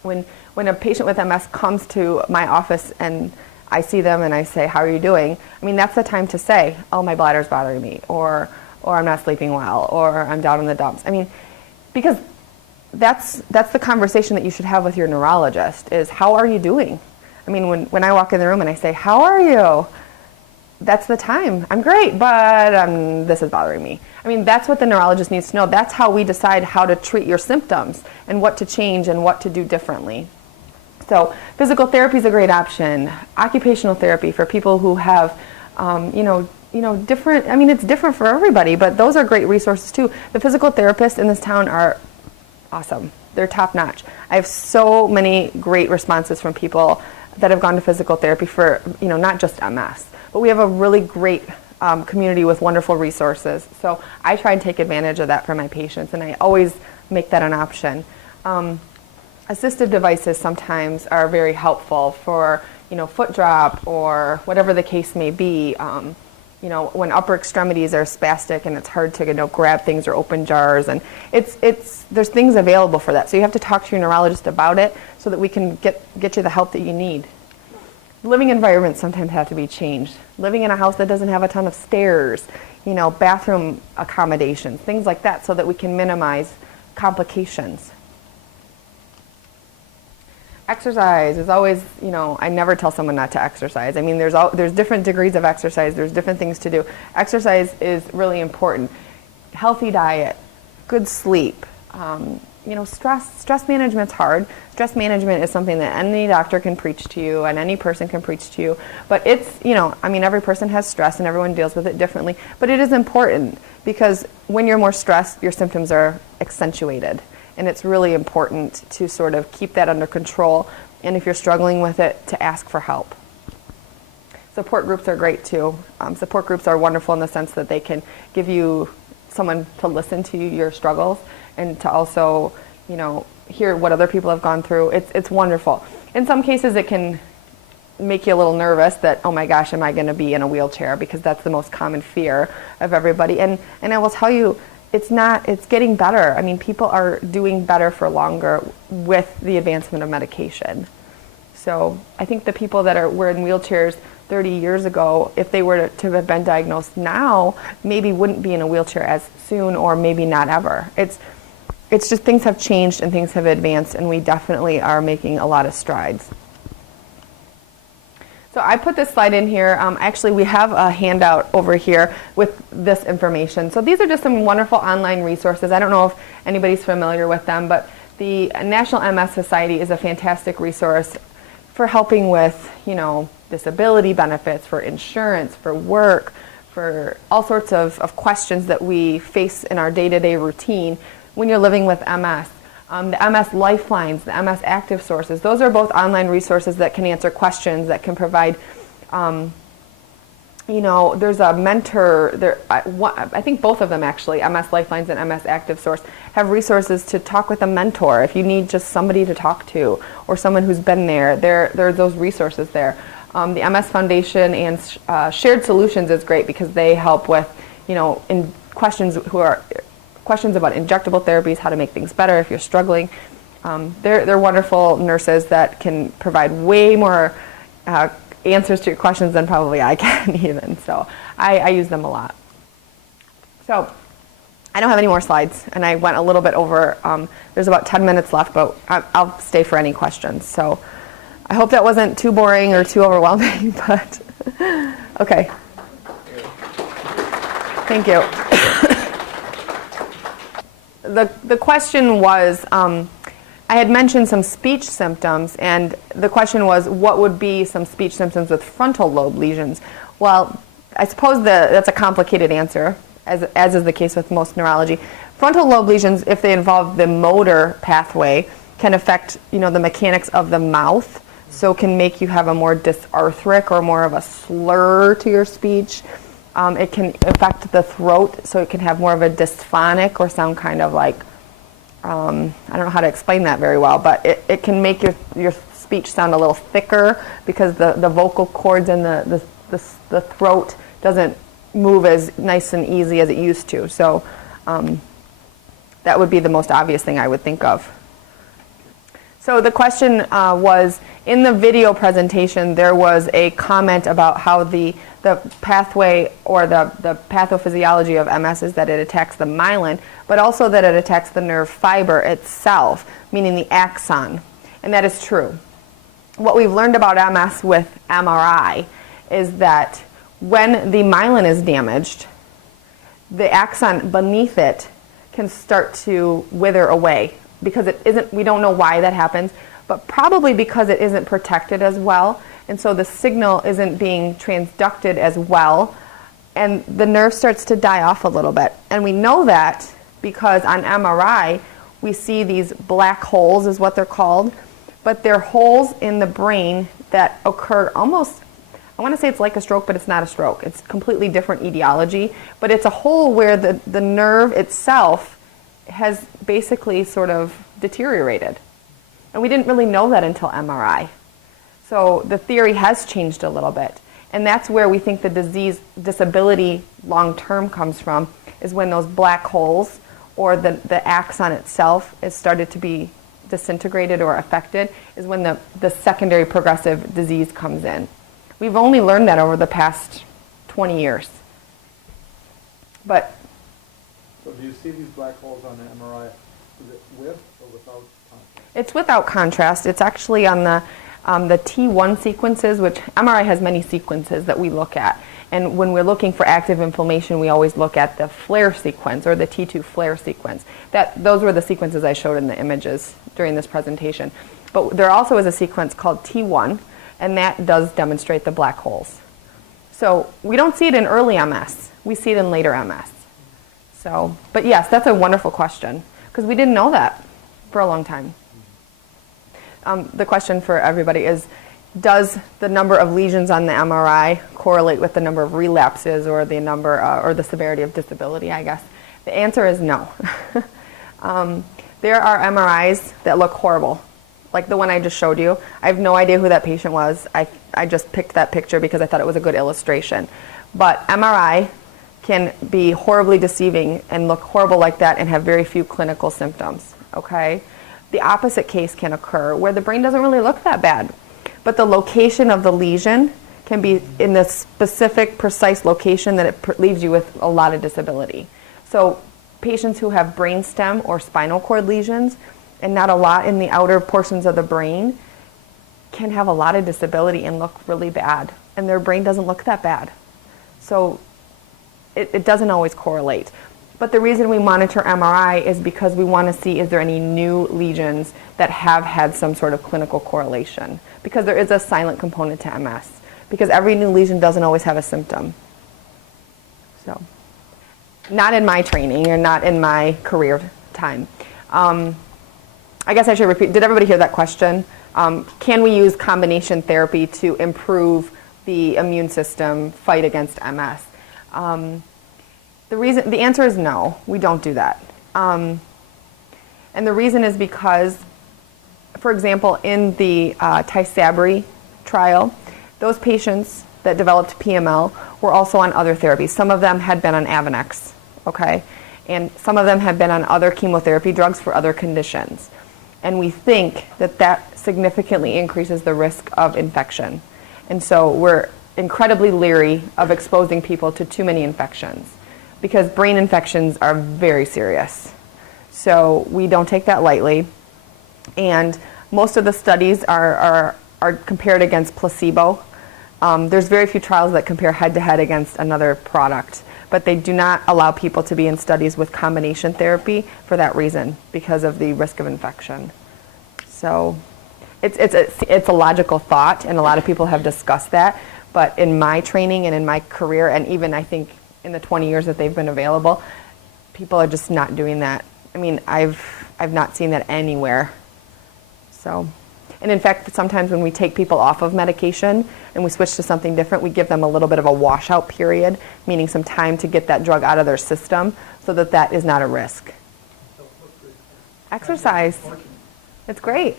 when a patient with MS comes to my office and I see them and I say, how are you doing? I mean, that's the time to say, oh, my bladder's bothering me, or I'm not sleeping well, or I'm down in the dumps. I mean, because that's the conversation that you should have with your neurologist is, how are you doing? I mean, when I walk in the room and I say, how are you? That's the time. I'm great, but this is bothering me. I mean, that's what the neurologist needs to know. That's how we decide how to treat your symptoms and what to change and what to do differently. So physical therapy is a great option. Occupational therapy for people who have, different, I mean, it's different for everybody, but those are great resources too. The physical therapists in this town are awesome. They're top notch. I have so many great responses from people that have gone to physical therapy for, you know, not just MS, but we have a really great community with wonderful resources. So I try and take advantage of that for my patients, and I always make that an option. Assistive devices sometimes are very helpful for, you know, foot drop or whatever the case may be. You know, when upper extremities are spastic and it's hard to, you know, grab things or open jars, and there's things available for that. So you have to talk to your neurologist about it so that we can get you the help that you need. Living environments sometimes have to be changed. Living in a house that doesn't have a ton of stairs, you know, bathroom accommodations, things like that, so that we can minimize complications. Exercise is always, you know, I never tell someone not to exercise. I mean, there's different degrees of exercise. There's different things to do. Exercise is really important. Healthy diet, good sleep. You know, stress management's hard. Stress management is something that any doctor can preach to you and any person can preach to you. But it's, you know, I mean, every person has stress and everyone deals with it differently. But it is important because when you're more stressed, your symptoms are accentuated. And it's really important to sort of keep that under control. And if you're struggling with it, to ask for help. Support groups are great too. Support groups are wonderful in the sense that they can give you someone to listen to your struggles and to also, you know, hear what other people have gone through. It's wonderful. In some cases, it can make you a little nervous that, oh my gosh, am I going to be in a wheelchair? Because that's the most common fear of everybody. And I will tell you, it's getting better. I mean, people are doing better for longer with the advancement of medication. So I think the people that were in wheelchairs 30 years ago, if they were to have been diagnosed now, maybe wouldn't be in a wheelchair as soon or maybe not ever. it's just things have changed and things have advanced, and we definitely are making a lot of strides. So I put this slide in here. Actually, we have a handout over here with this information. So these are just some wonderful online resources. I don't know if anybody's familiar with them, but the National MS Society is a fantastic resource for helping with, disability benefits, for insurance, for work, for all sorts of questions that we face in our day-to-day routine when you're living with MS. The MS Lifelines, the MS Active Sources, those are both online resources that can answer questions, that can provide, there's a mentor, I think both of them actually, MS Lifelines and MS Active Source, have resources to talk with a mentor if you need just somebody to talk to or someone who's been there. There are those resources there. The MS Foundation and Shared Solutions is great because they help with, in questions about injectable therapies, how to make things better if you're struggling. They're wonderful nurses that can provide way more answers to your questions than probably I can even. So I use them a lot. So I don't have any more slides, and I went a little bit over. There's about 10 minutes left, but I'll stay for any questions. So I hope that wasn't too boring or too overwhelming, but okay. Thank you. The question was, I had mentioned some speech symptoms, and the question was, what would be some speech symptoms with frontal lobe lesions? Well, I suppose that's a complicated answer, as is the case with most neurology. Frontal lobe lesions, if they involve the motor pathway, can affect, the mechanics of the mouth, so can make you have a more dysarthric or more of a slur to your speech. It can affect the throat, so it can have more of a dysphonic or sound kind of like, I don't know how to explain that very well, but it can make your speech sound a little thicker because the vocal cords and the throat doesn't move as nice and easy as it used to. So that would be the most obvious thing I would think of. So the question was, in the video presentation, there was a comment about how the pathway or the pathophysiology of MS is that it attacks the myelin, but also that it attacks the nerve fiber itself, meaning the axon. And that is true. What we've learned about MS with MRI is that when the myelin is damaged, the axon beneath it can start to wither away because we don't know why that happens, but probably because it isn't protected as well. And so the signal isn't being transducted as well, and the nerve starts to die off a little bit. And we know that because on MRI, we see these black holes, is what they're called, but they're holes in the brain that occur almost, I want to say it's like a stroke, but it's not a stroke. It's completely different etiology, but it's a hole where the nerve itself has basically sort of deteriorated. And we didn't really know that until MRI. So the theory has changed a little bit. And that's where we think the disability long-term comes from, is when those black holes or the axon itself is started to be disintegrated or affected, is when the secondary progressive disease comes in. We've only learned that over the past 20 years. But so do you see these black holes on the MRI? Is it with or without contrast? It's without contrast. It's actually on the T1 sequences, which MRI has many sequences that we look at. And when we're looking for active inflammation, we always look at the flare sequence or the T2 flare sequence. Those were the sequences I showed in the images during this presentation. But there also is a sequence called T1, and that does demonstrate the black holes. So we don't see it in early MS. We see it in later MS. So, but yes, that's a wonderful question, because we didn't know that for a long time. The question for everybody is, does the number of lesions on the MRI correlate with the number of relapses or the number or the severity of disability, I guess? The answer is no. There are MRIs that look horrible, like the one I just showed you. I have no idea who that patient was. I just picked that picture because I thought it was a good illustration. But MRI can be horribly deceiving and look horrible like that and have very few clinical symptoms, okay? The opposite case can occur where the brain doesn't really look that bad, but the location of the lesion can be in the specific, precise location that it leaves you with a lot of disability. So patients who have brainstem or spinal cord lesions, and not a lot in the outer portions of the brain, can have a lot of disability and look really bad, and their brain doesn't look that bad. So it doesn't always correlate. But the reason we monitor MRI is because we want to see, is there any new lesions that have had some sort of clinical correlation? Because there is a silent component to MS, because every new lesion doesn't always have a symptom. So, not in my training or not in my career time. I guess I should repeat, did everybody hear that question? Can we use combination therapy to improve the immune system fight against MS? The answer is no, we don't do that. And the reason is because, for example, in the Tysabri trial, those patients that developed PML were also on other therapies. Some of them had been on Avonex, okay? And some of them had been on other chemotherapy drugs for other conditions. And we think that that significantly increases the risk of infection. And so we're incredibly leery of exposing people to too many infections, because brain infections are very serious. So we don't take that lightly. And most of the studies are compared against placebo. There's very few trials that compare head-to-head against another product, but they do not allow people to be in studies with combination therapy for that reason, because of the risk of infection. So it's a logical thought, and a lot of people have discussed that, but in my training and in my career, and even I think in the 20 years that they've been available, people are just not doing that. I mean, I've not seen that anywhere. So, and in fact, sometimes when we take people off of medication and we switch to something different, we give them a little bit of a washout period, meaning some time to get that drug out of their system, so that that is not a risk. Exercise. It's great.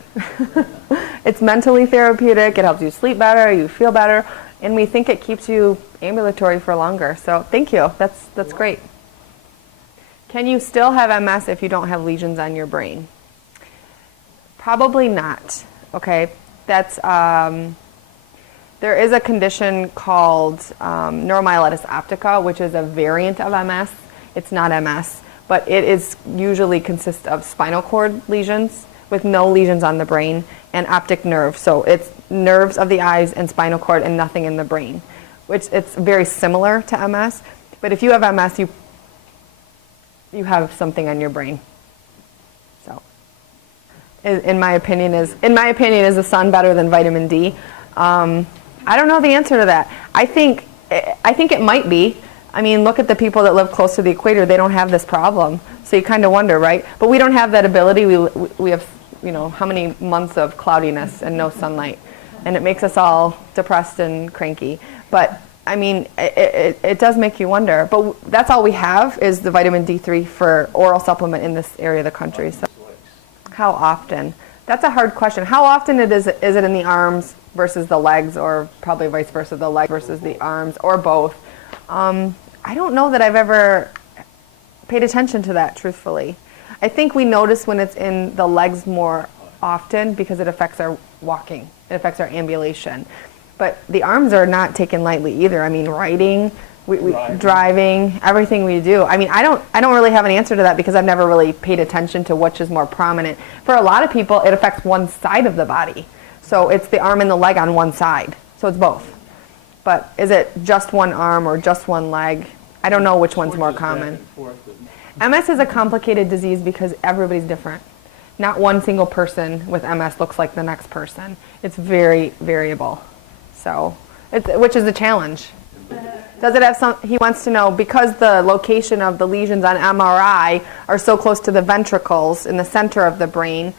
It's mentally therapeutic. It helps you sleep better, you feel better, and we think it keeps you ambulatory for longer. So thank you. That's great. Can you still have MS if you don't have lesions on your brain? Probably not. Okay, that's there is a condition called neuromyelitis optica, which is a variant of MS. It's not MS, but it is usually consists of spinal cord lesions with no lesions on the brain, and optic nerve. So it's nerves of the eyes and spinal cord and nothing in the brain, which it's very similar to MS. But if you have MS, you have something on your brain. So, in my opinion, is the sun better than vitamin D? I don't know the answer to that. I think it might be. I mean, look at the people that live close to the equator. They don't have this problem. So you kind of wonder, right? But we don't have that ability. We have, how many months of cloudiness and no sunlight, and it makes us all depressed and cranky. But I mean, it does make you wonder. But that's all we have is the vitamin D3 for oral supplement in this area of the country. So how often? That's a hard question. How often is it in the arms versus the legs, or probably vice versa, the legs versus the arms, or both? I don't know that I've ever paid attention to that, truthfully. I think we notice when it's in the legs more often because it affects our walking. It affects our ambulation. But the arms are not taken lightly either. I mean, writing, driving, everything we do. I mean, I don't really have an answer to that, because I've never really paid attention to which is more prominent. For a lot of people, it affects one side of the body. So it's the arm and the leg on one side. So it's both. But is it just one arm or just one leg? I don't know which one's more common. MS is a complicated disease because everybody's different. Not one single person with MS looks like the next person. It's very variable. So, which is a challenge. Does it have some? He wants to know, because the location of the lesions on MRI are so close to the ventricles in the center of the brain,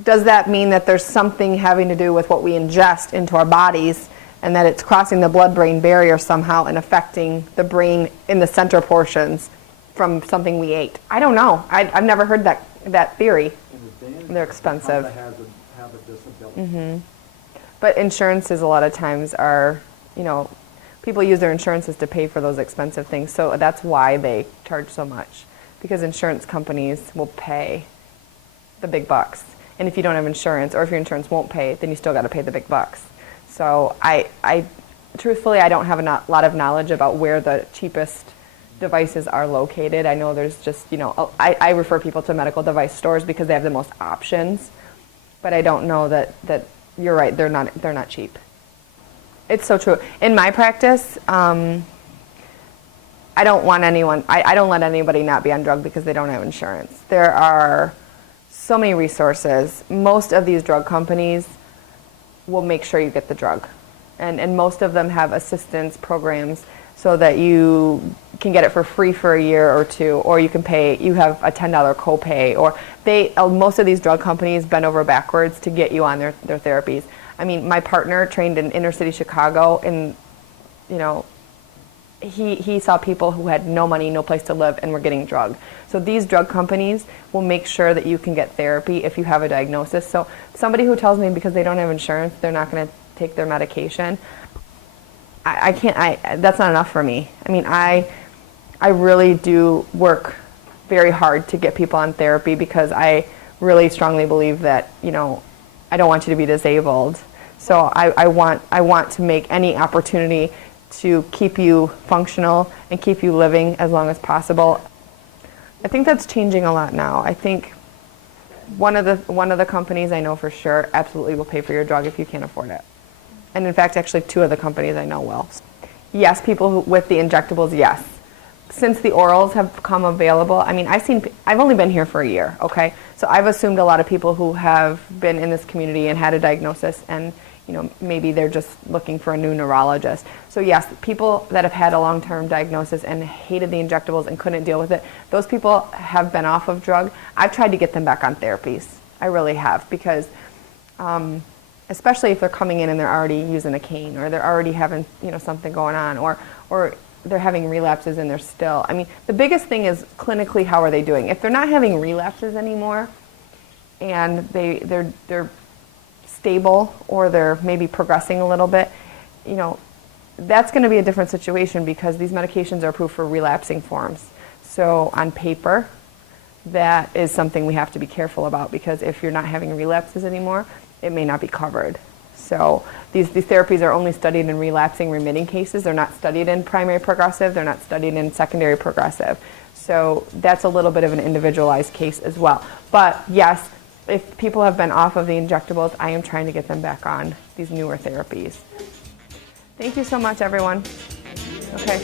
does that mean that there's something having to do with what we ingest into our bodies, and that it's crossing the blood-brain barrier somehow and affecting the brain in the center portions from something we ate? I don't know. I've never heard that theory. They're expensive. Have a disability. Mm-hmm. But insurances a lot of times are, people use their insurances to pay for those expensive things. So that's why they charge so much, because insurance companies will pay the big bucks. And if you don't have insurance, or if your insurance won't pay, then you still got to pay the big bucks. So truthfully, I don't have a lot of knowledge about where the cheapest devices are located. I know there's just, I refer people to medical device stores because they have the most options, but I don't know that you're right, they're not cheap. It's so true. In my practice, I don't want anyone, I don't let anybody not be on drug because they don't have insurance. There are so many resources. Most of these drug companies will make sure you get the drug. And most of them have assistance programs so that you can get it for free for a year or two, or you have a $10 copay, or most of these drug companies bend over backwards to get you on their therapies. I mean, my partner trained in inner city Chicago, and he saw people who had no money, no place to live, and were getting drugged. So these drug companies will make sure that you can get therapy if you have a diagnosis. So somebody who tells me because they don't have insurance, they're not going to take their medication, I can't, that's not enough for me. I mean, I really do work very hard to get people on therapy because I really strongly believe that, I don't want you to be disabled. So I want to make any opportunity to keep you functional and keep you living as long as possible. I think that's changing a lot now. I think one of the companies I know for sure absolutely will pay for your drug if you can't afford it. And in fact, actually 2 of the companies I know will. Yes, people with the injectables, yes. Since the orals have come available, I mean, I've only been here for a year, okay? So I've assumed a lot of people who have been in this community and had a diagnosis and, maybe they're just looking for a new neurologist. So yes, people that have had a long-term diagnosis and hated the injectables and couldn't deal with it, those people have been off of drug. I've tried to get them back on therapies. I really have, because especially if they're coming in and they're already using a cane, or they're already having, something going on, or they're having relapses and they're still, I mean, the biggest thing is clinically, how are they doing? If they're not having relapses anymore and they're stable, or they're maybe progressing a little bit, that's going to be a different situation because these medications are approved for relapsing forms. So on paper, that is something we have to be careful about, because if you're not having relapses anymore, it may not be covered. So these therapies are only studied in relapsing remitting cases. They're not studied in primary progressive. They're not studied in secondary progressive. So that's a little bit of an individualized case as well. But yes, if people have been off of the injectables, I am trying to get them back on these newer therapies. Thank you so much, everyone. Okay.